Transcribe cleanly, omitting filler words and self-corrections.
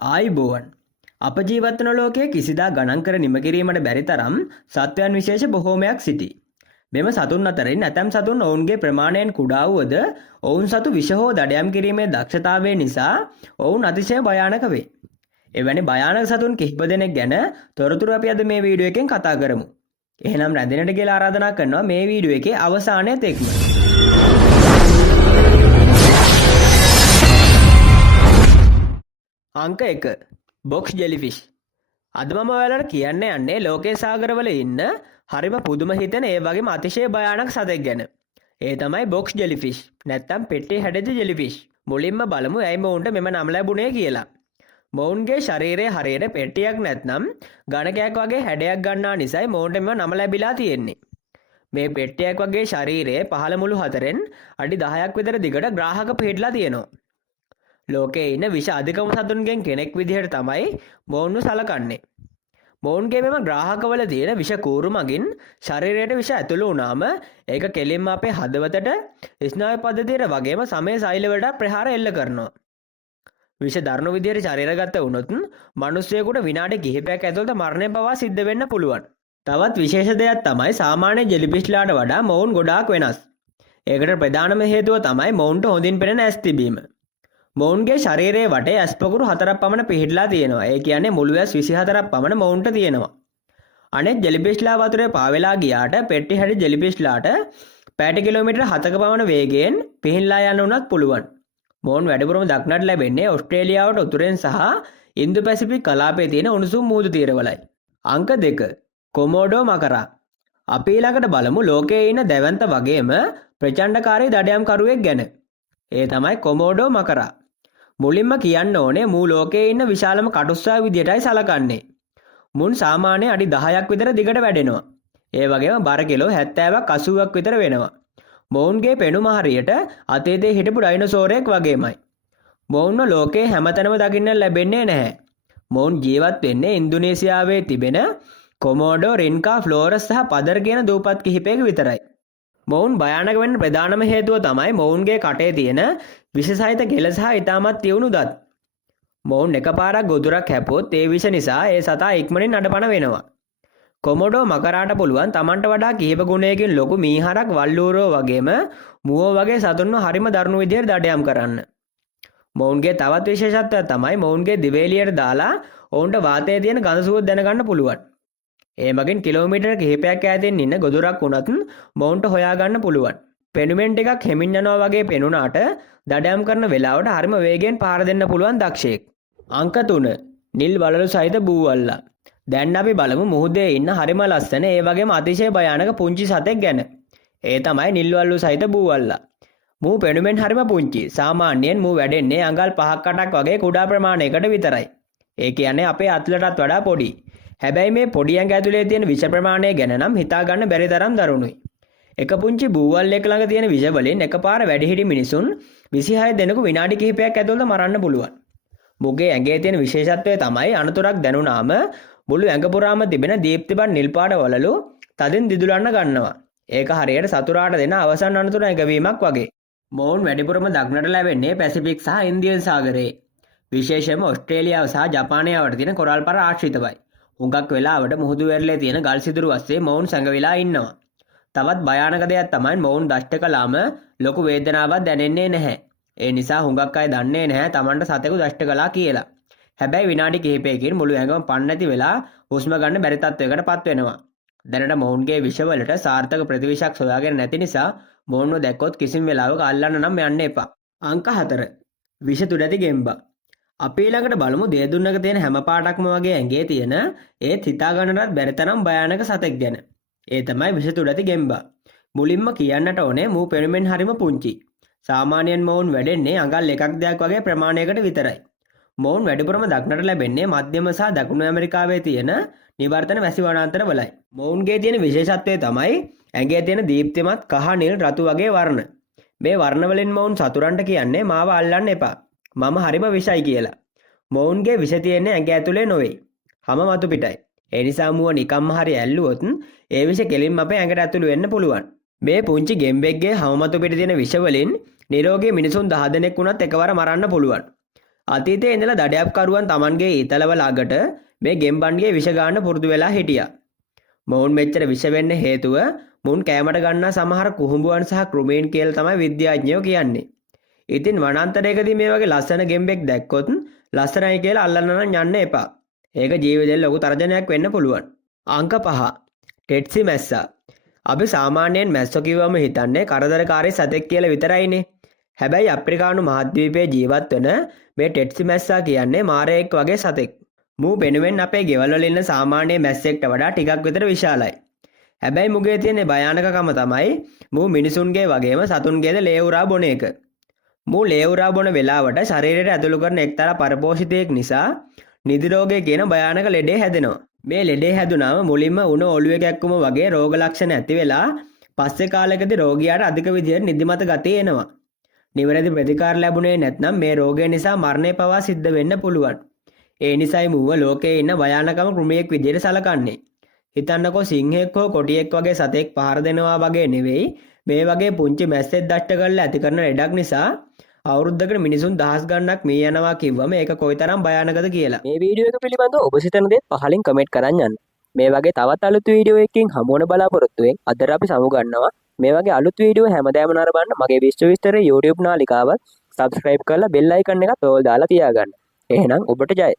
ආයිබෝවන් අප ජීවත් වන ලෝකයේ කිසිදා ගණන් කර නිම කිරීමට බැරි තරම් සත්වයන් විශේෂ බොහෝමයක් සිටී. මෙම සතුන් අතරින් ඇතැම් සතුන් ඔවුන්ගේ ප්‍රමාණයෙන් කුඩා වුවද ඔවුන් සතු විෂ හෝ දඩයම් කිරීමේ දක්ෂතාවය නිසා ඔවුන් අතිශය භයානක වේ. එවැනි භයානක සතුන් කිහිප දෙනෙක් ගැන තොරතුරු අපි අද මේ වීඩියෝ එකෙන් කතා කරමු. එහෙනම් රැඳෙන්නට කියලා ආරාධනා කරනවා මේ වීඩියෝ එකේ අවසානය තෙක්ම. අංක 1 බොක්ස් ජෙලිෆිෂ්. අද මම ඔයාලට කියන්න යන්නේ ලෝකයේ සාගරවල ඉන්න හරිම පුදුම හිතෙන ඒ වගේම අතිශය භයානක සතෙක් ගැන. ඒ තමයි බොක්ස් ජෙලිෆිෂ්. නැත්තම් පෙට්ටියේ හැඩෙච්ච ජෙලිෆිෂ්. මුලින්ම බලමු ඇයි මොවුන්ට මෙම නම ලැබුණේ කියලා. මොවුන්ගේ ශරීරයේ හරියට පෙට්ටියක් නැත්නම් ගණකයක් වගේ හැඩයක් ගන්නා නිසායි මොවුන්ට මෙම නම ලැබිලා තියෙන්නේ. මේ පෙට්ටියක් වගේ ශරීරයේ පහළ මුළු හතරෙන් අඩි 10ක් විතර දිගට ග්‍රාහක පිහිටලා තියෙනවා. ලෝකයේ ඉන්න විෂ අධිකම සතුන්ගෙන් කෙනෙක් විදිහට තමයි මොවුන්ව සලකන්නේ. මොවුන්ගේ මෙම ග්‍රාහකවල තියෙන විෂ කූරු මගින් ශරීරයට විෂ ඇතුළු වුණාම ඒක කෙලින්ම අපේ හදවතට ස්නායු පද්ධතියට වගේම සමේ සෛල වලට ප්‍රහාර එල්ල කරනවා. විෂ දරුණු විදිහට ශරීරගත වුණොත් මිනිස්සෙකුට විනාඩි කිහිපයක් ඇතුළත මරණය පවා සිද්ධ වෙන්න පුළුවන්. තවත් විශේෂ දෙයක් තමයි සාමාන්‍ය ජෙලිෆිෂ්ලාට වඩා මොවුන් ගොඩාක් වෙනස්. ඒකට ප්‍රධානම හේතුව තමයි මොවුන්ට හොඳින් පෙනෙන ඇස් තිබීම. මොවුන්ගේ ශරීරයේ වටේ ඇස් පොකුරු 4ක් පමණ පිහිටලා තියෙනවා. ඒ කියන්නේ මුළු ඇස් 24ක් පමණ මොවුන්ට තියෙනවා. අනෙක් ජෙලිෆිෂ්ලා වතුරේ පාවෙලා ගියාට පෙට්ටි හැඩි ජෙලිෆිෂ්ලාට පැයට කිලෝමීටර් 7ක පමණ වේගයෙන් පිහින්ලා යන්න උනත් පුළුවන්. මොවුන් වැඩිපුරම දක්නට ලැබෙන්නේ ඕස්ට්‍රේලියාවට උතුරෙන් සහ ඉන්දු පැසිෆික් කලාපයේ තියෙන උණුසුම් මුහුදු තීරවලයි. අංක 2 කොමෝඩෝ මකරා. අපි ඊළඟට බලමු ලෝකයේ ඉන්න දැවැන්ත වගේම ප්‍රචණ්ඩකාරී දඩයම්කරුවෙක් ගැන. ඒ තමයි කොමෝඩෝ මකරා. මුලින්ම කියන්න ඕනේ මූ ලෝකයේ ඉන්න විශාලම කටුස්සා විදියටයි සලකන්නේ. මුන් සාමාන්‍ය අඩි 10ක් විතර දිගට වැඩෙනවා. ඒ වගේම බර කිලෝ 70ක් 80ක් විතර වෙනවා. මොවුන්ගේ පෙනුම හරියට අතීතයේ හිටපු ඩයිනෝසෝරයෙක් වගේමයි. මොවුන්ව ලෝකයේ හැමතැනම දකින්න ලැබෙන්නේ නැහැ. මොවුන් ජීවත් වෙන්නේ ඉන්දුනීසියාවේ තිබෙන කොමෝඩෝ රින්කා ෆ්ලෝරස් සහ පදර් කියන දූපත් කිහිපයක විතරයි. මොවුන් භයානක වෙන්න ප්‍රධානම හේතුව තමයි මොවුන්ගේ කටේ තියෙන විෂසහිත කෙල සහ ඉතාමත් තියුණු දත්. මොවුන් එකපාරක් ගොදුරක් හැපුවොත් ඒ විෂ නිසා ඒ සතා ඉක්මනින් අඩපණ වෙනවා. කොමෝඩෝ මකරාට පුළුවන් Tamanට වඩා කිහිප ගුණයකින් ලොකු මීහරක් වල්ලූරෝ වගේම මුවෝ වගේ සතුන්ව හරිම දරුණු විදියට දඩයම් කරන්න. මොවුන්ගේ තවත් විශේෂත්වයක් තමයි මොවුන්ගේ දිවේලියට දාලා ඔවුන්ට වාතයේ තියෙන ගඳ සුවඳ දැනගන්න පුළුවන්. ඒ මගින් කිලෝමීටර කිහිපයක් ඈතින් ඉන්න ගොදුරක් වුණත් මොවුන්ට හොයාගන්න පුළුවන්. පෙනුමෙන් ටිකක් හෙමින් යනවා වගේ පෙනුනාට දඩයම් කරන වෙලාවට හරිම වේගෙන් පාර දෙන්න පුළුවන් දක්ෂයෙක්. අංක 3 නිල් වලලු සහිත බූවල්ලා. දැන් අපි බලමු මුහුදේ ඉන්න හරිම ලස්සන ඒ වගේම අතිශය භයානක පුංචි සතෙක් ගැන. ඒ තමයි නිල් වලලු සහිත බූවල්ලා. මූ පෙනුමෙන් හරිම පුංචි. සාමාන්‍යයෙන් මූ වැඩෙන්නේ අඟල් 5ක් 8ක් වගේ කුඩා ප්‍රමාණයකට විතරයි. ඒ කියන්නේ අපේ අත්ලටත් වඩා පොඩි. හැබැයි මේ පොඩි ඇඟ ඇතුලේ තියෙන විෂ ප්‍රමාණය ගැන නම් හිතා ගන්න බැරි තරම් දරුණුයි. එක පුංචි බූවල්ලෙක් ළඟ තියෙන විෂ වලින් එකපාර වැඩිහිටි මිනිසුන් 26 දෙනෙකු විනාඩි කිහිපයක් ඇතුළත මරන්න පුළුවන්. මුගේ ඇඟේ තියෙන විශේෂත්වය තමයි අනතුරක් දැනුණාම මුළු ඇඟ පුරාම තිබෙන දීප්තිමත් නිල් පාට වලලු තදින් දිදුලන්න ගන්නවා. ඒක හරියට සතුරාට දෙන අවසන් අනතුර ඇඟවීමක් වගේ. මොවුන් වැඩිපුරම දක්නට ලැබෙන්නේ පැසිෆික් සහ ඉන්දියන් සාගරයේ. විශේෂයෙන්ම ඕස්ට්‍රේලියාව සහ ජපානය වට තියෙන කොරල් පර ආශ්‍රිතවයි. හුඟක් වෙලාවට මුහුදු වෙරළේ තියෙන ගල් සිදුරු අස්සේ මොවුන් සැඟවිලා ඉන්නවා. තවත් භයානක දෙයක් තමයි මොවුන් දෂ්ට කළාම ලොකු වේදනාවක් දැනෙන්නේ නැහැ. ඒ නිසා හුඟක් අය දන්නේ නැහැ Tamanට සතෙකු දෂ්ට කළා කියලා. හැබැයි විනාඩි කිහිපයකින් මුළු ඇඟම පණ නැති වෙලා හුස්ම ගන්න බැරි තත්වයකට පත් වෙනවා. දැනට මොවුන්ගේ විෂවලට සාර්ථක ප්‍රතිවිෂක් සොයාගෙන නැති නිසා මොවුන්ව දැක්කොත් කිසිම වෙලාවක අල්ලන්න නම් යන්න එපා. අංක 4 විෂ තුඩැති ගෙම්බා. අපි ඊළඟට බලමු දේදුන්නක තියෙන හැම පාටක්ම වගේ ඇඟේ තියෙන ඒත් හිතා ගන්නටත් බැරි තරම් භයානක සතෙක් ගැන. ඒ තමයි විෂ තුඩැති ගෙම්බා. මුලින්ම කියන්නට ඕනේ මූ පෙනුමෙන් හරිම පුංචි. සාමාන්‍යයෙන් මොවුන් වැඩෙන්නේ අඟල් 1ක් දෙයක් වගේ ප්‍රමාණයකට විතරයි. මොවුන් වැඩිපුරම දක්නට ලැබෙන්නේ මධ්‍යම සහ දකුණු ඇමරිකාවේ තියෙන නිවර්තන වැසි වනාන්තර වලයි. මොවුන්ගේ තියෙන විශේෂත්වය තමයි ඇඟේ තියෙන දීප්තිමත් කහ නිල් රතු වගේ වර්ණ. මේ වර්ණ වලින් මොවුන් සතුරන්ට කියන්නේ මාව අල්ලන්න එපා. මම හරිම විෂයි කියලා. මොවුන්ගේ විෂ තියෙන්නේ ඇඟ ඇතුලේ නොවේ. හැම මතු පිටයි. ඒ නිසා මුව නිකම්ම හරි ඇල්ලුවොත් ඒ විෂ කෙලින්ම අපේ ඇඟට ඇතුළු වෙන්න පුළුවන්. මේ පුංචි ගෙම්බෙක්ගේ හැම මතු පිට තියෙන විෂ වලින් නිරෝගී මිනිසුන් 10 දෙනෙක් වුණත් එකවර මරන්න පුළුවන්. අතීතයේ ඉඳලා දඩයක්කරුවන් Tamanගේ ඊතලව ළඟට මේ ගෙම්බන්ගේ විෂ ගන්න පුරුදු වෙලා හිටියා. මොවුන් මෙච්චර විෂ වෙන්න හේතුව මුන් කෑමට ගන්නා සමහර කුහුඹුවන් සහ කෘමීන් කියලා තමයි විද්‍යාඥයෝ කියන්නේ. ඉතින් වනාන්තරයකදී මේ වගේ ලස්සන ගෙම්බෙක් දැක්කොත් ලස්සනයි කියලා අල්ලන්න නම් යන්න එපා. ඒක ජීවිතේ ලොකු තර්ජනයක් වෙන්න පුළුවන්. අංක 5. ටෙට්සි මැස්සා. අපි සාමාන්‍යයෙන් මැස්සෝ කිව්වම හිතන්නේ කරදරකාරී සතෙක් කියලා විතරයිනේ. හැබැයි අප්‍රිකානු මහද්වීපයේ ජීවත් වෙන මේ ටෙට්සි මැස්සා කියන්නේ මාරයෙක් වගේ සතෙක්. මූ වෙනුවෙන් අපේ ගෙවල් වල ඉන්න සාමාන්‍ය මැස්සෙක්ට වඩා ටිකක් විතර විශාලයි. හැබැයි මුගේ තියෙන භයානකකම තමයි මූ මිනිසුන්ගේ වගේම සතුන්ගේද ලේ උරා බොන එක. මූ ලේ උරා බොන වෙලාවට ශරීරයට ඇතුළු කරන එක්තරා පරපෝෂිතයෙක් නිසා නිදි රෝගය කියන භයානක ලෙඩේ හැදෙනවා. මේ ලෙඩේ හැදුනම මුලින්ම උණ ඔළුවේ කැක්කුම වගේ රෝග ලක්ෂණ ඇති වෙලා පස්සේ කාලෙකදී රෝගියාට අධික විදිහට නිදිමත ගතිය එනවා. නිවැරදි ප්‍රතිකාර ලැබුණේ නැත්නම් මේ රෝගය නිසා මරණය පවා සිද්ධ වෙන්න පුළුවන්. ඒ නිසායි මුව ලෝකයේ ඉන්න භයානකම කෘමියෙක් විදිහට සලකන්නේ. හිතන්නකෝ සිංහෙක් හෝ කොටියෙක් වගේ සතෙක් පහර දෙනවා වගේ නෙවෙයි මේ වගේ පුංචි මැස්සෙක් දෂ්ට කරලා ඇති කරන ලෙඩක් නිසා අවුරුද්දකට මිනිසුන් දහස් ගණනක් මිය යනවා කිව්වම ඒක කොයිතරම් භයානකද කියලා. මේ වීඩියෝ එක පිළිබඳව ඔබ සිතන දේ පහලින් කමෙන්ට් කරන්න යන්න. මේ වගේ තවත් අලුත් වීඩියෝ එකකින් හමු වෙන බලාපොරොත්තු වෙමින් අදට අපි සමුගන්නවා. මේ වගේ අලුත් වීඩියෝ හැමදාම නරඹන්න මගේ විශ්ව විස්තර YouTube නාලිකාව subscribe කරලා bell icon එකත් ඕල් දාලා තියාගන්න. එහෙනම් ඔබට ජය.